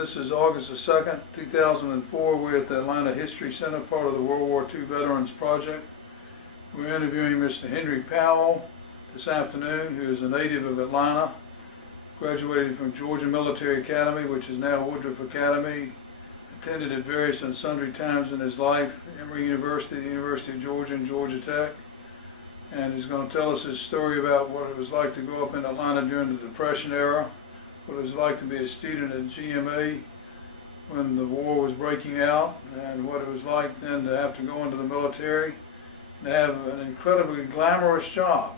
This is August the 2nd, 2004. We're at the Atlanta History Center, part of the World War II Veterans Project. We're interviewing Mr. Henry Powell this afternoon, who is a native of Atlanta, graduated from Georgia Military Academy, which is now Woodruff Academy, attended at various and sundry times in his life, Emory University, the University of Georgia, and Georgia Tech. And he's going to tell us his story about what it was like to grow up in Atlanta during the Depression era, what it was like to be a student at GMA when the war was breaking out, and what it was like then to have to go into the military and have an incredibly glamorous job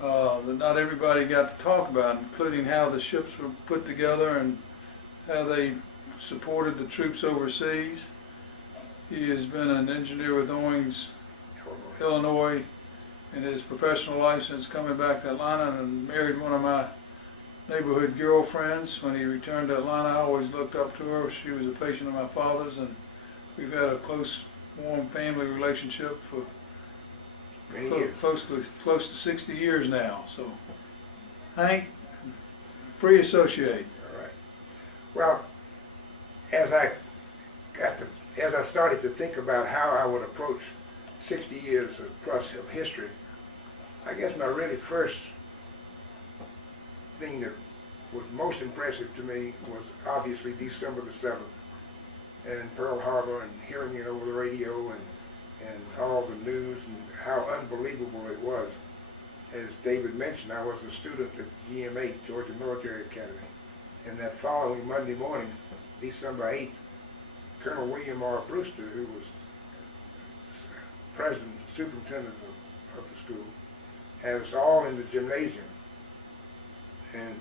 that not everybody got to talk about, including how the ships were put together and how they supported the troops overseas. He has been an engineer with Owings, Illinois, in his professional life since coming back to Atlanta, and married one of my neighborhood girlfriends. When he returned to Atlanta, I always looked up to her. She was a patient of my father's, and we've had a close, warm family relationship for many years. Close to 60 years now. So, Hank, free associate. All right. Well, as I started to think about how I would approach 60 years plus of history, I guess my really first thing that was most impressive to me was obviously December the 7th and Pearl Harbor, and hearing it over the radio and all the news and how unbelievable it was. As David mentioned, I was a student at GMA, Georgia Military Academy, and that following Monday morning, December 8th, Colonel William R. Brewster, who was president, superintendent of the school, had us all in the gymnasium. And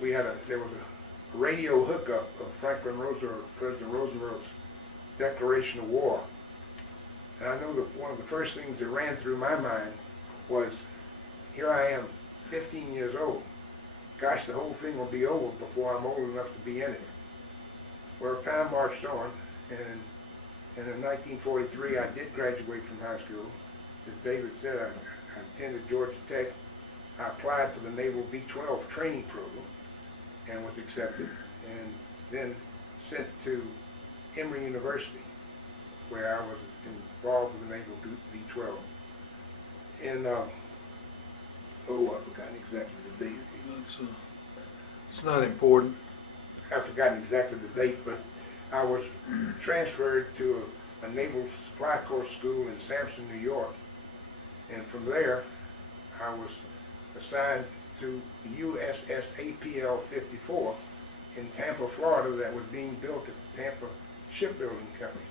there was a radio hookup of Franklin Roosevelt, President Roosevelt's declaration of war. And I know that one of the first things that ran through my mind was, here I am, 15 years old. Gosh, the whole thing will be over before I'm old enough to be in it. Well, time marched on, and in 1943 I did graduate from high school. As David said, I attended Georgia Tech. I applied for the Naval B-12 training program and was accepted, and then sent to Emory University, where I was involved with the Naval B-12. And, I've forgotten exactly the date. It's not important. I've forgotten exactly the date, but I was transferred to a Naval Supply Corps School in Sampson, New York, and from there I was assigned to the USS APL 54 in Tampa, Florida, that was being built at the Tampa Shipbuilding Company.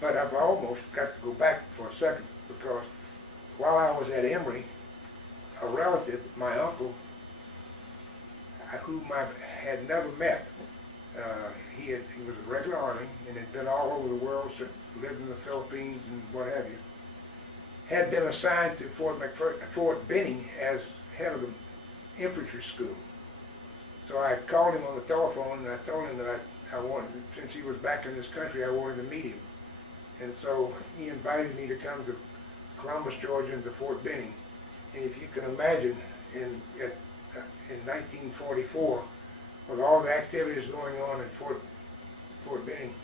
But I've almost got to go back for a second, because while I was at Emory, a relative, my uncle, whom I had never met, he was a regular Army and had been all over the world, lived in the Philippines and what have you, had been assigned to Fort Benning as head of the infantry school. So I called him on the telephone and I told him that I wanted, since he was back in this country, I wanted to meet him. And so he invited me to come to Columbus, Georgia, and to Fort Benning. And if you can imagine, in 1944, with all the activities going on in Fort Benning,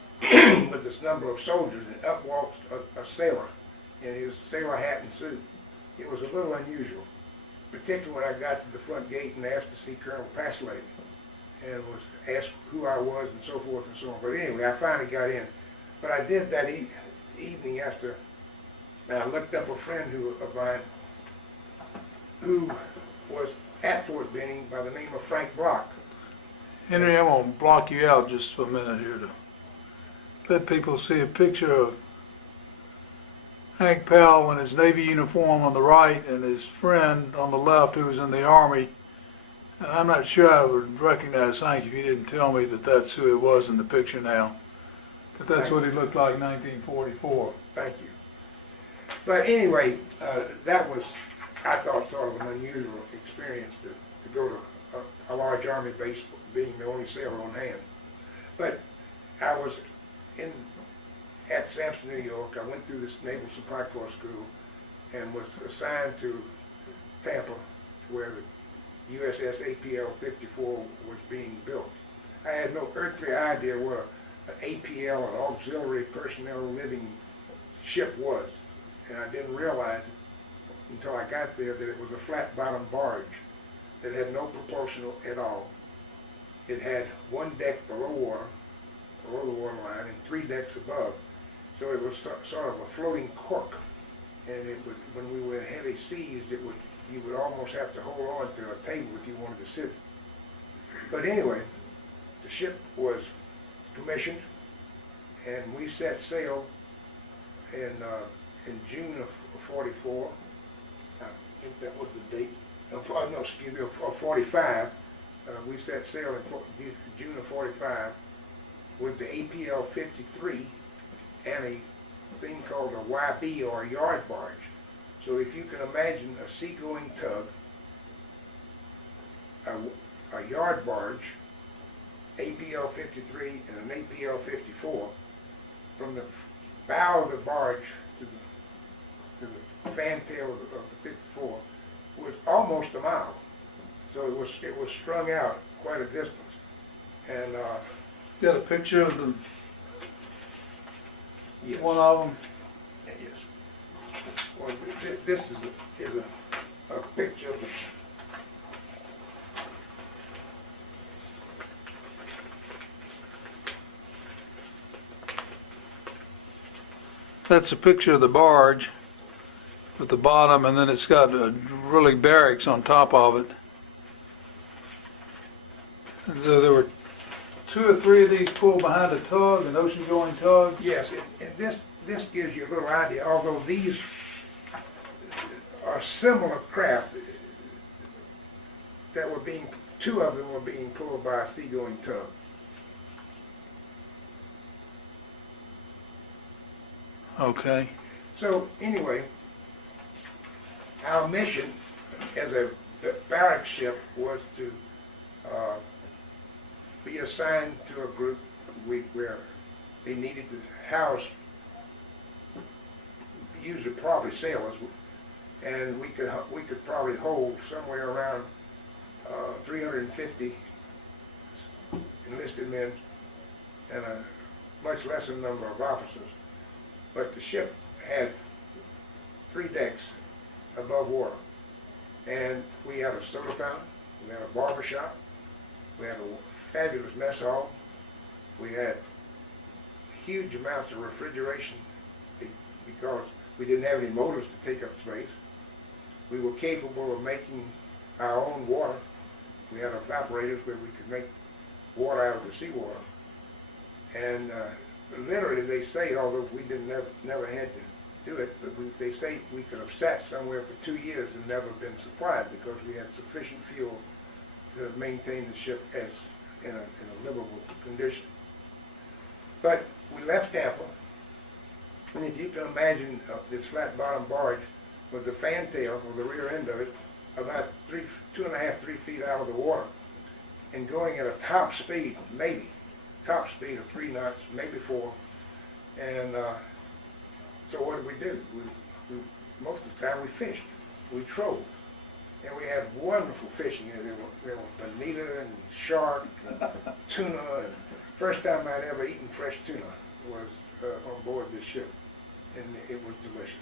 with this number of soldiers, and up walks a sailor in his sailor hat and suit. It was a little unusual, particularly when I got to the front gate and asked to see Colonel Passlady, and was asked who I was and so forth and so on. But anyway, I finally got in. But I did that evening after, and I looked up a friend of mine who was at Fort Benning by the name of Frank Block. Henry, I'm going to block you out just for a minute here to let people see a picture of Hank Powell in his Navy uniform on the right and his friend on the left who was in the Army. And I'm not sure I would recognize Hank if you didn't tell me that that's who it was in the picture now. But that's what he looked like in 1944. Thank you. But anyway, that was, I thought, sort of an unusual experience to go to a large Army base, being the only sailor on hand. But I was at Sampson, New York. I went through this Naval Supply Corps School and was assigned to Tampa, where the USS APL 54 was being built. I had no earthly idea what an APL, an auxiliary personnel living ship was. And I didn't realize until I got there that it was a flat bottom barge that had no propulsion at all. It had one deck below the water line, and 3 decks above. So it was sort of a floating cork. And it would, when we were in heavy seas, you would almost have to hold on to a table if you wanted to sit. But anyway, the ship was commissioned, and we set sail in June of 44. I think that was the date. Of 45. We set sail in June of 45 with the APL 53 and a thing called a YB, or a yard barge. So if you can imagine a seagoing tug, a yard barge, APL 53 and an APL 54, from the bow of the barge to the fantail of the 54 was almost a mile. So it was strung out quite a distance. And Got a picture of the, yes. one of them? Yes. Well, this is a picture of the, That's a picture of the barge with the bottom, and then it's got really barracks on top of it. And so there were 2 or 3 of these pulled behind a tug, an ocean-going tug. yes, and this gives you a little idea, although these are similar craft that were being, 2 of them were being pulled by a seagoing tug. Okay. So anyway, our mission as a barrack ship was to be assigned to a group where they needed to house, usually probably sailors, and we could probably hold somewhere around 350 enlisted men and a much lesser number of officers. But the ship had 3 decks above water, and we had a soda fountain, we had a barber shop, we had a fabulous mess hall, we had huge amounts of refrigeration because we didn't have any motors to take up space. We were capable of making our own water. We had evaporators where we could make water out of the seawater. And literally they say, although we never had to do it, but they say we could have sat somewhere for 2 years and never been supplied because we had sufficient fuel to maintain the ship as in a livable condition. But we left Tampa, and if you can imagine this flat bottom barge with the fantail, or the rear end of it, about 2.5, 3 feet out of the water, and going at a top speed, maybe top speed of 3 knots, maybe 4. And so what did we do? We most of the time we fished, we trolled, and we had wonderful fishing. There were bonita and shark and tuna. And first time I'd ever eaten fresh tuna was on board this ship, and it was delicious.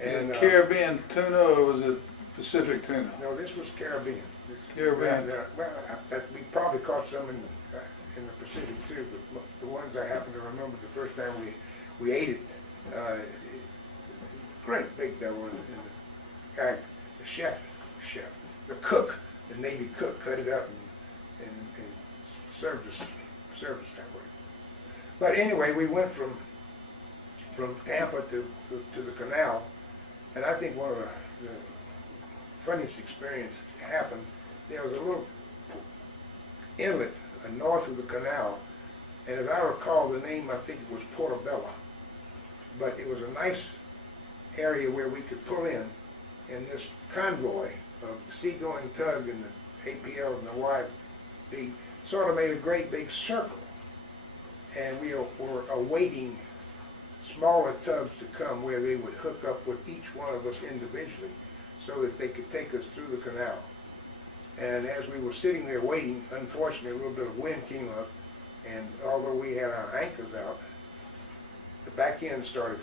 And Caribbean tuna, or was it Pacific tuna? no, this was Caribbean. Caribbean. Well, we probably caught some in the Pacific too, but the ones I happen to remember the first time we ate it, great big devil, and the guy, the chef, the cook, the Navy cook, cut it up and served us that way. But anyway, we went from Tampa to the canal, and I think one of the funniest experience happened. There was a little inlet north of the canal, and as I recall the name, I think it was Portobello. But it was a nice area where we could pull in, and this convoy of the seagoing tug and the APL and the YB sort of made a great big circle, and we were awaiting smaller tugs to come where they would hook up with each one of us individually so that they could take us through the canal. And as we were sitting there waiting, unfortunately, a little bit of wind came up, and although we had our anchors out, the back end started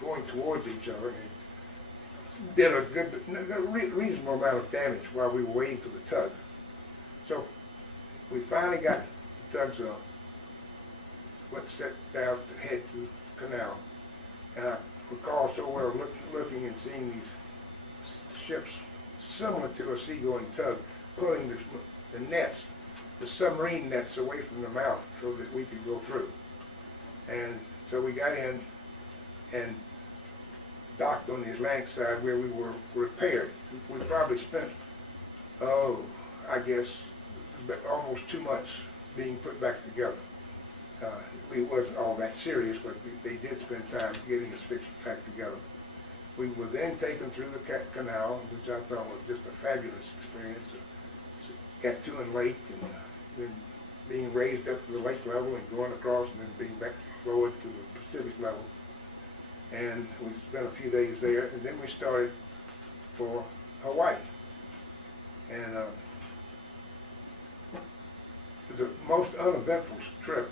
going towards each other and did a reasonable amount of damage while we were waiting for the tug. So we finally got the tugs up, went set down to head to the canal, and I recall so well looking and seeing these ships similar to a seagoing tug pulling the nets, the submarine nets, away from the mouth so that we could go through. And so we got in and docked on the Atlantic side where we were repaired. We probably spent, I guess, almost 2 months being put back together. It wasn't all that serious, but they did spend time getting us fixed back together. We were then taken through the canal, which I thought was just a fabulous experience. Got to in lake and then being raised up to the lake level and going across and then being back lowered to the Pacific level. And we spent a few days there, and then we started for Hawaii. And the most uneventful trip,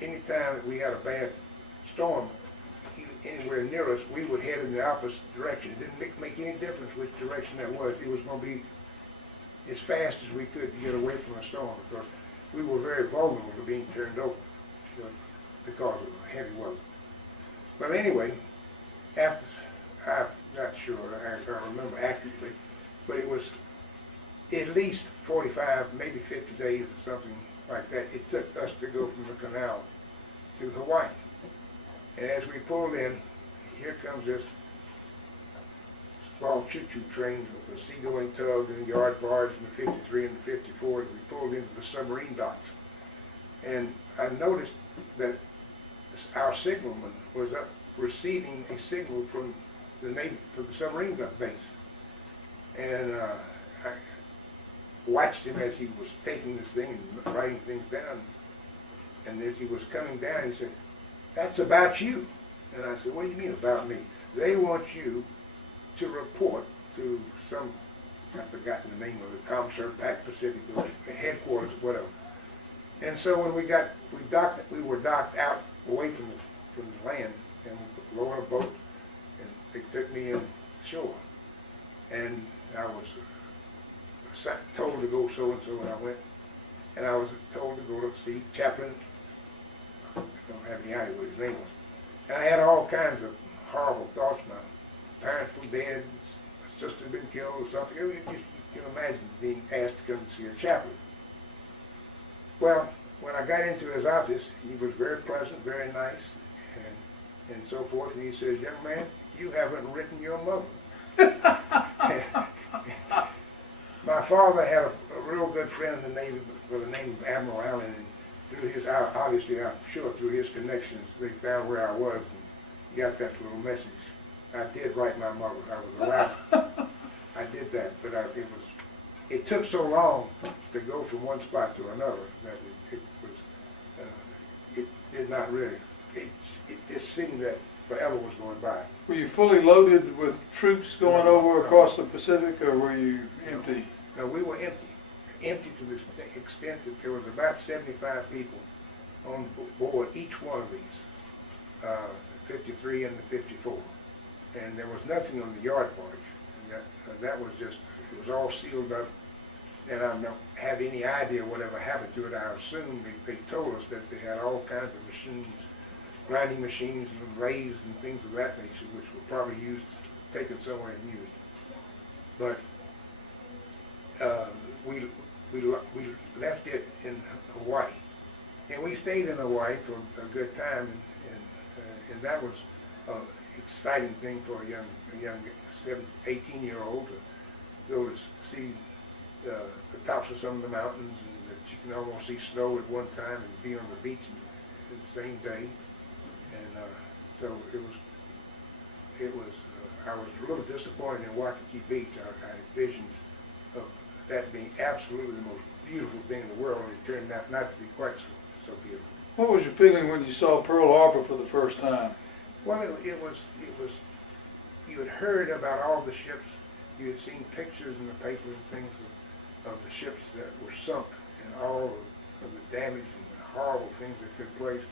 any time that we had a bad storm anywhere near us, we would head in the opposite direction. It didn't make any difference which direction that was. It was going to be as fast as we could to get away from a storm, because we were very vulnerable to being turned over because of heavy weather. But anyway, after, I'm not sure, I remember accurately, but it was at least 45, maybe 50 days or something like that it took us to go from the canal to Hawaii. And as we pulled in, here comes this small choo-choo train with a seagoing tug and yard barge and the 53 and the 54 as we pulled into the submarine docks. And I noticed that our signalman was up receiving a signal from the Navy for the submarine base. And I watched him as he was taking this thing and writing things down. And as he was coming down, he said, "That's about you." And I said, "What do you mean about me?" "They want you to report to some, I've forgotten the name of it, ComServe, Pac Pacific, headquarters, whatever." And so when we were docked out away from the land, and we lowered a boat, and they took me in shore. And I was told to go so-and-so, and I went, and I was told to go to see Chaplain, I don't have any idea what his name was. And I had all kinds of horrible thoughts. My parents were dead, my sister had been killed or something. You can imagine being asked to come and see a chaplain. Well, when I got into his office, he was very pleasant, very nice, and so forth. And he says, "Young man, you haven't written your mother." My father had a real good friend in the Navy by the name of Admiral Allen, and through his, obviously I'm sure through his connections, they found where I was and got that little message. I did write my mother. I was allowed. I did that, but it took so long to go from one spot to another that it did not really, it just seemed that forever was going by. Were you fully loaded with troops going over across the Pacific, or were you empty? No, we were empty. Empty to the extent that there was about 75 people on board each one of these, the 53 and the 54. And there was nothing on the yard barge. That was just, it was all sealed up, and I don't have any idea whatever happened to it. I assume they told us that they had all kinds of machines, grinding machines and lathes and things of that nature, which were probably used, taken somewhere and used. But we left it in Hawaii, and we stayed in Hawaii for a good time, and that was an exciting thing for a young 18-year-old to go to see the tops of some of the mountains, and that you can almost see snow at one time and be on the beach in the same day. And so it was. I was a little disappointed in Waikiki Beach. I had visions of that being absolutely the most beautiful thing in the world, and it turned out not to be quite so beautiful. What was your feeling when you saw Pearl Harbor for the first time? Well, it was. You had heard about all the ships you had seen pictures in the paper and things of the ships that were sunk and all of the damage and the horrible things that took place.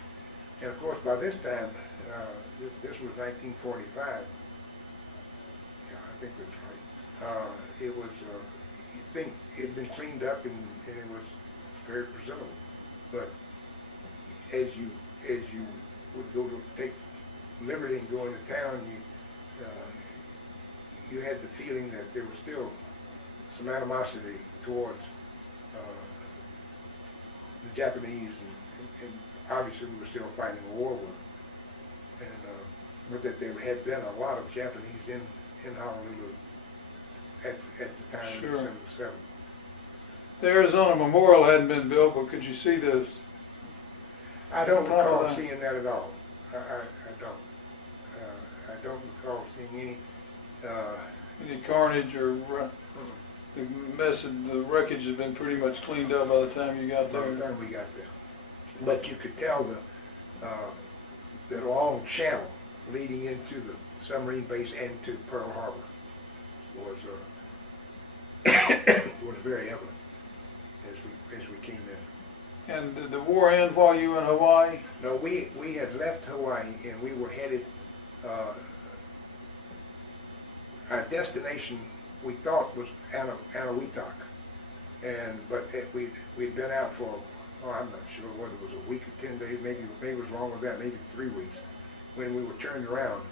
And of course, by this time, this was 1945. Yeah, I think that's right. It was, you think it had been cleaned up and it was very presentable. But as you would go to take liberty and go into town, you had the feeling that there was still some animosity towards the Japanese, and obviously we were still fighting a war with them. And but that there had been a lot of Japanese in Honolulu at the time, Sure. December 7th. The Arizona Memorial hadn't been built, but could you see the? I don't Top of recall that. seeing that at all. I don't. I don't recall seeing Any carnage or the mess and the wreckage has been pretty much cleaned up by the time you got by there? the time we got there. But you could tell the long channel leading into the submarine base and to Pearl Harbor was was very evident as we came in. And did the war end while you were in Hawaii? No, we had left Hawaii and we were headed, our destination we thought was Anahuac. But we'd been out for, I'm not sure whether it was a week or 10 days, maybe it was longer than that, maybe 3 weeks, when we were turned around.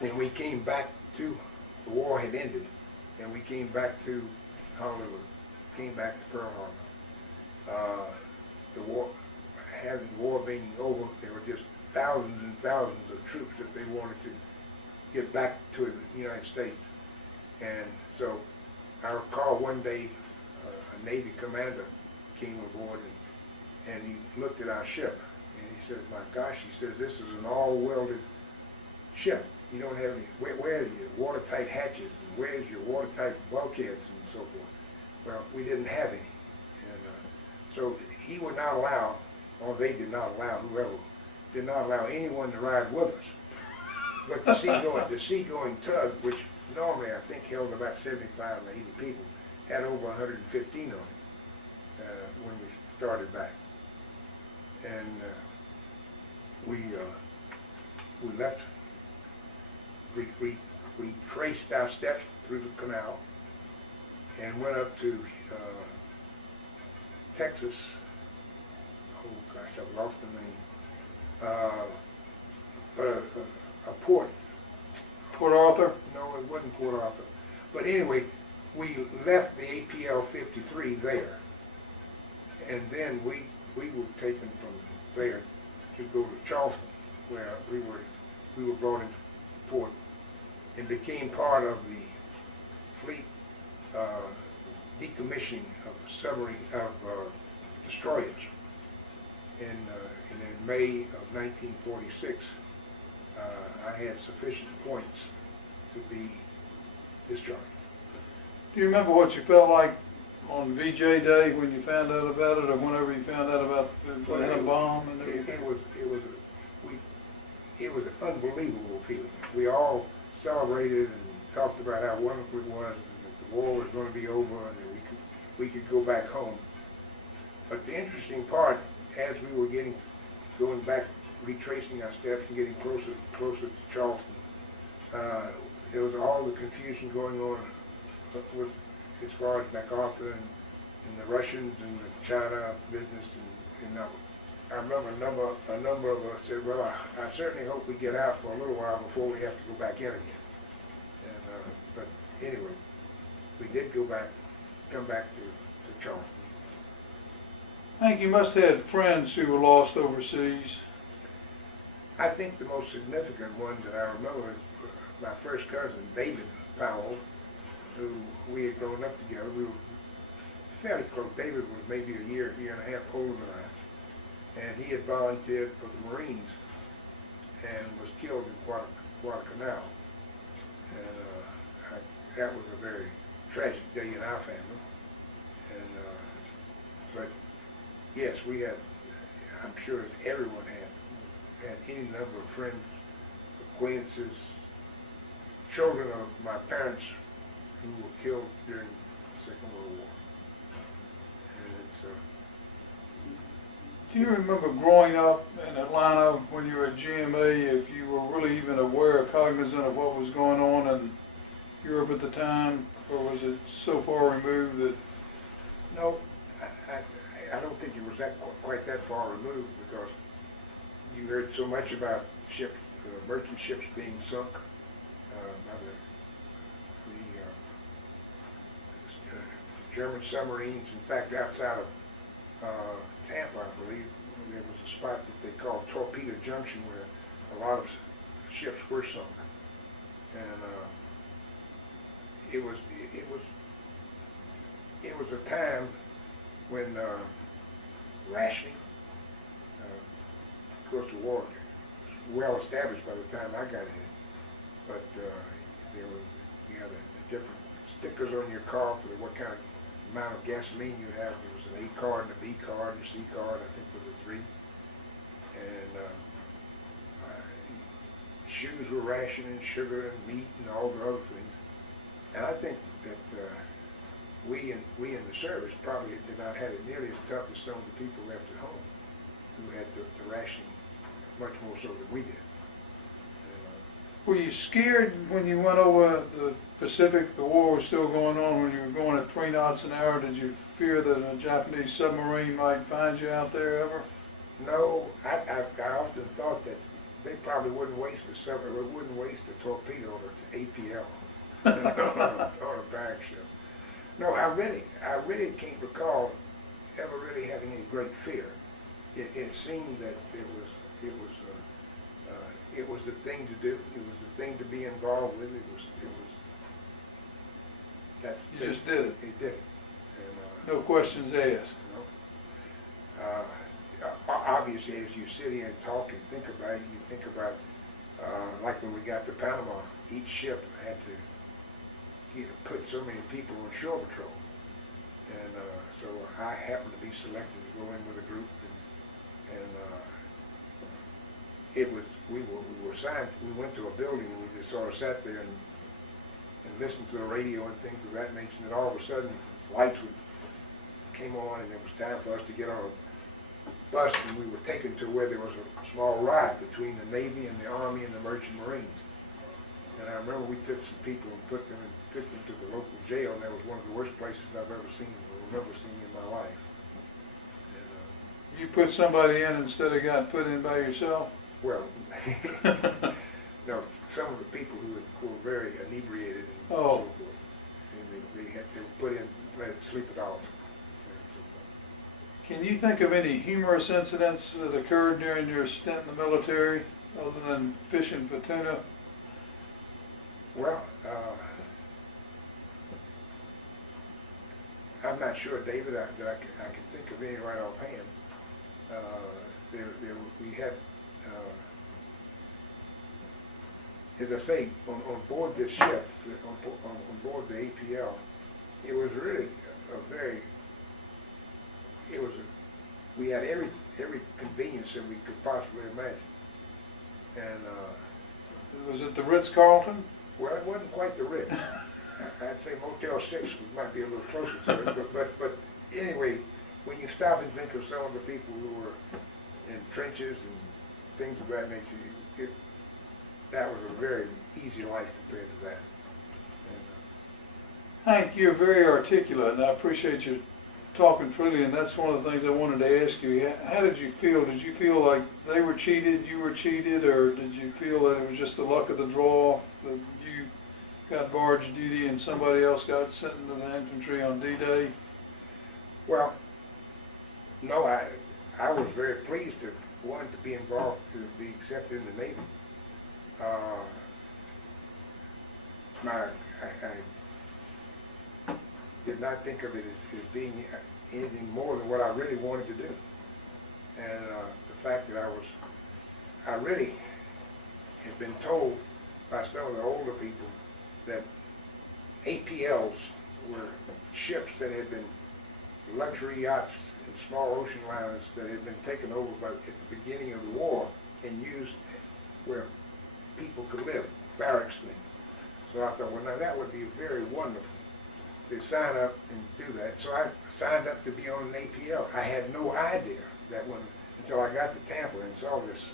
And we came back to, the war had ended, and we came back to Honolulu, came back to Pearl Harbor. The war being over, there were just thousands and thousands of troops that they wanted to get back to the United States. And so I recall one day a Navy commander came aboard and he looked at our ship and he said, "My gosh," he says, "this is an all-welded ship. You don't have any, where are your watertight hatches? And where's your watertight bulkheads and so forth?" Well, we didn't have any. And so he would not allow, or they did not allow, whoever, did not allow anyone to ride with us. But the seagoing tug, which normally I think held about 75 or 80 people, had over 115 on it when we started back. And we left, we traced our steps through the canal and went up to Texas. Oh gosh, I've lost the name. But a port. Port Arthur? No, it wasn't Port Arthur. But anyway, we left the APL 53 there. And then we were taken from there to go to Charleston, where we were brought into port and became part of the fleet decommissioning of submarine, destroyers. And in May of 1946, I had sufficient points to be discharged. Do you remember what you felt like on VJ Day when you found out about it, or whenever you found out about the bomb and everything? It was an unbelievable feeling. We all celebrated and talked about how wonderful it was, and that the war was going to be over, and that we could go back home. But the interesting part, as we were going back, retracing our steps and getting closer to Charleston, there was all the confusion going on with, as far as MacArthur and the Russians and the China business, and I remember a number of us said, "Well, I certainly hope we get out for a little while before we have to go back in again." And but anyway, we did come back to Charleston. I think you must have had friends who were lost overseas. I think the most significant one that I remember is my first cousin, David Powell, who we had grown up together. We were fairly close. David was maybe a year and a half older than I. And he had volunteered for the Marines and was killed in Guadalcanal. And that was a very tragic day in our family. And but yes, we had, I'm sure everyone had any number of friends, acquaintances, children of my parents' who were killed during the Second World War. And it's, Do you remember growing up in Atlanta when you were at GMA, if you were really even aware or cognizant of what was going on in Europe at the time? Or was it so far removed that? no, I don't think it was quite that far removed, because you heard so much about ships, merchant ships being sunk by the German submarines. In fact, outside of Tampa, I believe, there was a spot that they called Torpedo Junction, where a lot of ships were sunk. And it was a time when rationing, of course, the war was well established by the time I got in it, but you had the different stickers on your car for what kind of amount of gasoline you have. There was an A card and a B card and a C card, I think, were the three. And shoes were rationing, sugar and meat and all the other things. And I think that we in the service probably did not have it nearly as tough as some of the people left at home, who had the rationing much more so than we did. Were you scared when you went over the Pacific, the war was still going on, when you were going at 3 knots an hour? Did you fear that a Japanese submarine might find you out there ever? No, I often thought that they probably wouldn't waste a torpedo on an APL on a barrack ship. No, I really can't recall ever really having any great fear. It seemed that it was the thing to do. It was the thing to be involved with. You just did it. It did it. And, No questions asked. Obviously, as you sit here and talk and think about it, you think about, like when we got to Panama, each ship had to put so many people on shore patrol. And so I happened to be selected to go in with a group, and we were assigned. We went to a building and we just sort of sat there and listened to the radio and things of that nature. And all of a sudden, lights came on, and it was time for us to get on a bus, and we were taken to where there was a small ride between the Navy and the Army and the Merchant Marines. And I remember we took some people and took them to the local jail, and that was one of the worst places I've ever seen or remember seeing in my life. And, You put somebody in instead of got put in by yourself? well, no, some of the people who were very inebriated and so forth, and they were put in, let it sleep it off. And so forth. Can you think of any humorous incidents that occurred during your stint in the military, other than fishing for tuna? Well, I'm not sure, David, that I can think of any right offhand. We had, as I say, on board this ship, on board the APL, it was really we had every convenience that we could possibly imagine. And Was it the Ritz-Carlton? well, it wasn't quite the Ritz. I'd say Motel 6 might be a little closer to it, but anyway, when you stop and think of some of the people who were in trenches and things of that nature, that was a very easy life compared to that. Hank, you're very articulate, and I appreciate you talking freely, and that's one of the things I wanted to ask you. How did you feel? Did you feel like they were cheated, you were cheated, or did you feel that it was just the luck of the draw, that you got barge duty and somebody else got sent into the infantry on D-Day? Well, no, I was very pleased to be involved, to be accepted in the Navy. I did not think of it as being anything more than what I really wanted to do. And the fact that I really had been told by some of the older people that APLs were ships that had been luxury yachts and small ocean liners that had been taken over at the beginning of the war and used where people could live, barracks things. So I thought, well, now that would be very wonderful. to sign up and do that. So I signed up to be on an APL. I had no idea that until I got to Tampa and saw this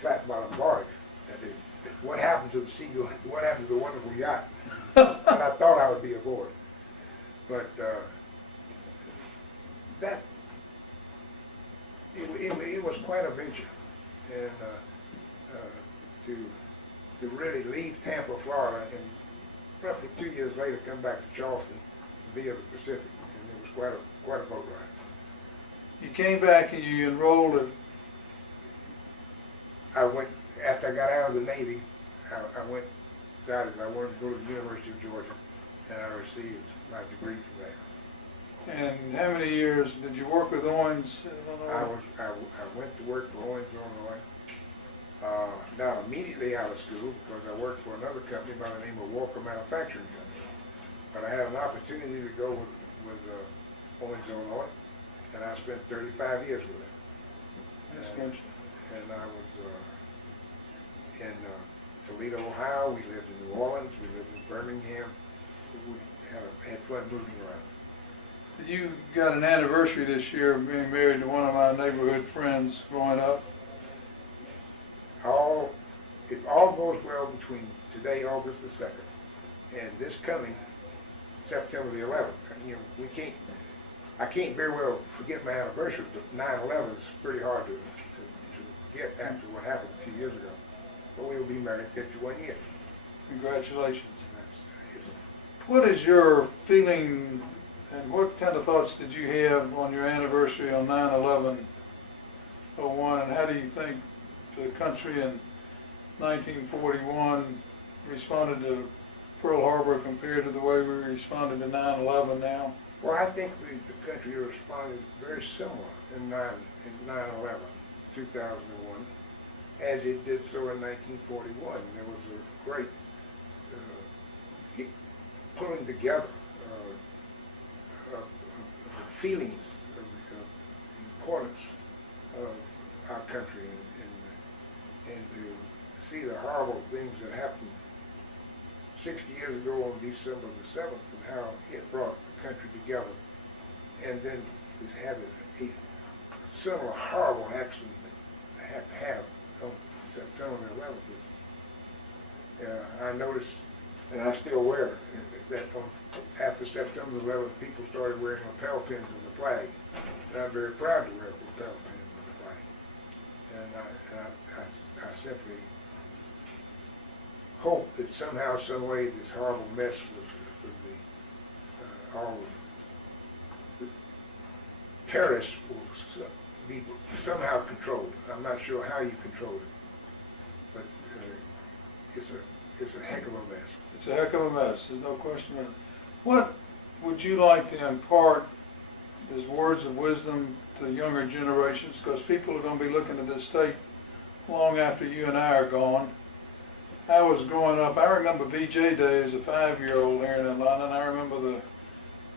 flat bottom barge, what happened to the Seagull, what happened to the wonderful yacht? And I thought I would be aboard. But it was quite a venture. And to really leave Tampa, Florida, and roughly 2 years later come back to Charleston via the Pacific, and it was quite a boat ride. You came back and you enrolled at, I went, after I got out of the Navy, decided I wanted to go to the University of Georgia, and I received my degree from there. and how many years did you work with Owens? I went to work for Owens, Illinois, not immediately out of school, because I worked for another company by the name of Walker Manufacturing Company. But I had an opportunity to go with Owens, Illinois, and I spent 35 years with them. And I was in Toledo, Ohio. We lived in New Orleans. We lived in Birmingham. We had fun moving around. You got an anniversary this year of being married to one of my neighborhood friends growing up. If all goes well between today, August the 2nd, and this coming September the 11th, I can't very well forget my anniversary, but 9/11 is pretty hard to forget after what happened a few years ago. But we will be married 51 years. Congratulations. And What is your feeling and what kind of thoughts did you have on your anniversary on 9/11/01, and how do you think the country in 1941 responded to Pearl Harbor compared to the way we responded to 9/11 now? well, I think the country responded very similar in 9/11, 2001, as it did so in 1941. There was a great pulling together of the feelings of the importance of our country and to see the horrible things that happened 60 years ago on December the 7th and how it brought the country together, and then to have a similar horrible accident to have on September the 11th. I noticed, and I still wear it, that after September the 11th, people started wearing lapel pins of the flag, and I'm very proud to wear a lapel pin of the flag. And I simply hope that somehow, some way, this horrible mess with all the terrorists will be somehow controlled. I'm not sure how you control it, but it's a heck of a mess. It's a heck of a mess, there's no question about it. What would you like to impart as words of wisdom to younger generations? Because people are going to be looking at this tape long after you and I are gone. I was growing up, I remember VJ Day as a 5-year-old here in Atlanta, and I remember the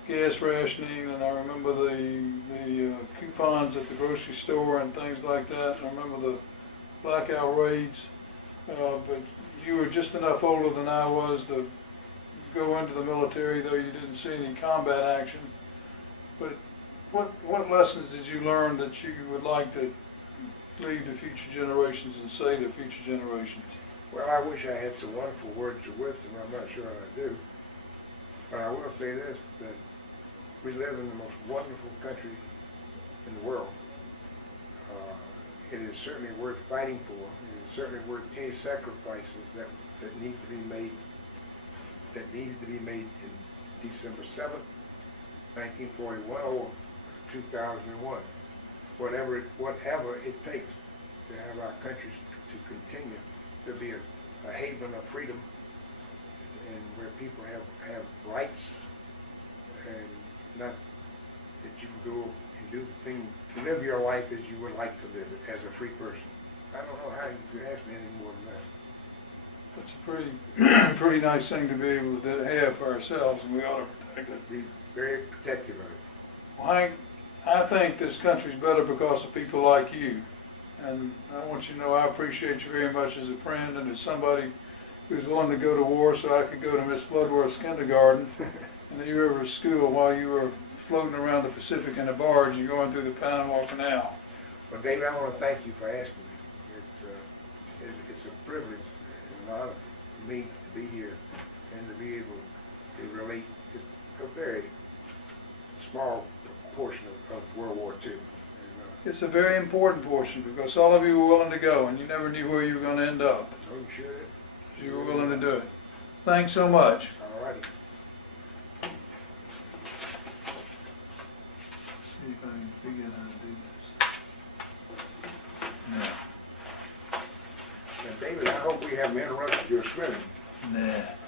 gas rationing, and I remember the coupons at the grocery store and things like that. I remember the blackout raids, but you were just enough older than I was to go into the military, though you didn't see any combat action. But what lessons did you learn that you would like to leave to future generations and say to future generations? Well, I wish I had some wonderful words of wisdom. I'm not sure I do. But I will say this, that we live in the most wonderful country in the world. It is certainly worth fighting for. It is certainly worth any sacrifices that need to be made, that needed to be made in December 7th, 1941 or 2001. Whatever it takes to have our country to continue to be a haven of freedom and where people have rights, and not that you can go and do the thing, live your life as you would like to live it as a free person. I don't know how you could ask me any more than that. That's a pretty nice thing to be able to have for ourselves, and we ought to protect it. Be very protective of it. Well, I think this country's better because of people like you. And I want you to know I appreciate you very much as a friend and as somebody who's willing to go to war so I could go to Miss Bloodworth's kindergarten. in the River School while you were floating around the Pacific in a barge and going through the Panama Canal. Well, David, I want to thank you for asking me. It's a privilege and an honor for me to be here and to be able to relate just a very small portion of World War II. It's a very important portion because all of you were willing to go and you never knew where you were going to end up. So you should. You were willing to do it. Thanks so much. All righty. See if I can figure out how to do this. Now, David, I hope we haven't interrupted your swimming. Nah.